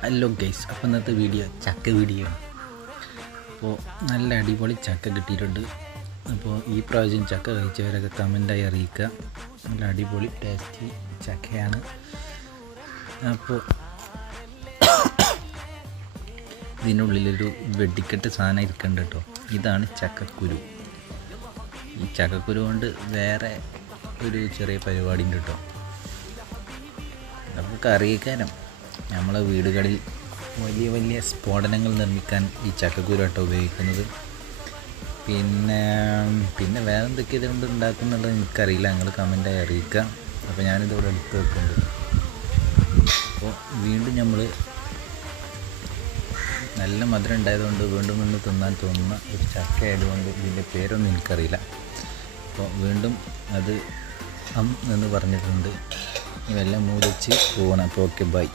Hello guys, അപ്പോൾ ഇന്നത്തെ video ചക്ക വീഡിയോ ആണ്. അപ്പോൾ നല്ല അടിപൊളി ചക്ക കിട്ടിയിട്ടുണ്ട്. അപ്പോൾ ഈ പ്രാവശ്യം ചക്ക കഴിച്ചവരൊക്കെ കമൻറ്റായി അറിയിക്കുക. നല്ല അടിപൊളി ടേസ്റ്റി ചക്കയാണ്. അപ്പോൾ ഇതിനുള്ളിലൊരു വെടിക്കെട്ട് സാധനം ഇരിക്കുന്നുണ്ട് കേട്ടോ. ഇതാണ് ചക്കക്കുരു. ഈ ചക്കക്കുരു കൊണ്ട് വേറെ ഒരു ചെറിയ പരിപാടി ഉണ്ട് കേട്ടോ. നമുക്ക് അറിയിക്കാനും നമ്മളെ വീടുകളിൽ വലിയ വലിയ സ്ഫോടനങ്ങൾ നിർമ്മിക്കാൻ ഈ ചക്കക്കുരുട്ടോ ഉപയോഗിക്കുന്നത്. പിന്നെ വേറെ എന്തൊക്കെ ഇതുകൊണ്ട് ഉണ്ടാക്കുന്നുള്ളത് എനിക്കറിയില്ല, നിങ്ങൾ കമൻറ്റായി അറിയിക്കുക. അപ്പോൾ ഞാനിതിവിടെ എടുത്ത് വെക്കുന്നുണ്ട്. അപ്പോൾ വീണ്ടും നമ്മൾ നല്ല മധുരം ഉണ്ടായതുകൊണ്ട് വീണ്ടും നിന്ന് തിന്നാൻ തോന്നുന്ന ഒരു ചക്ക ആയതുകൊണ്ട് ഇതിൻ്റെ പേരൊന്നും എനിക്കറിയില്ല. അപ്പോൾ വീണ്ടും അത് എന്ന് പറഞ്ഞിട്ടുണ്ട്. ഇതെല്ലാം മൂടിച്ച് പോകണം. അപ്പോൾ ഓക്കെ, ബൈ.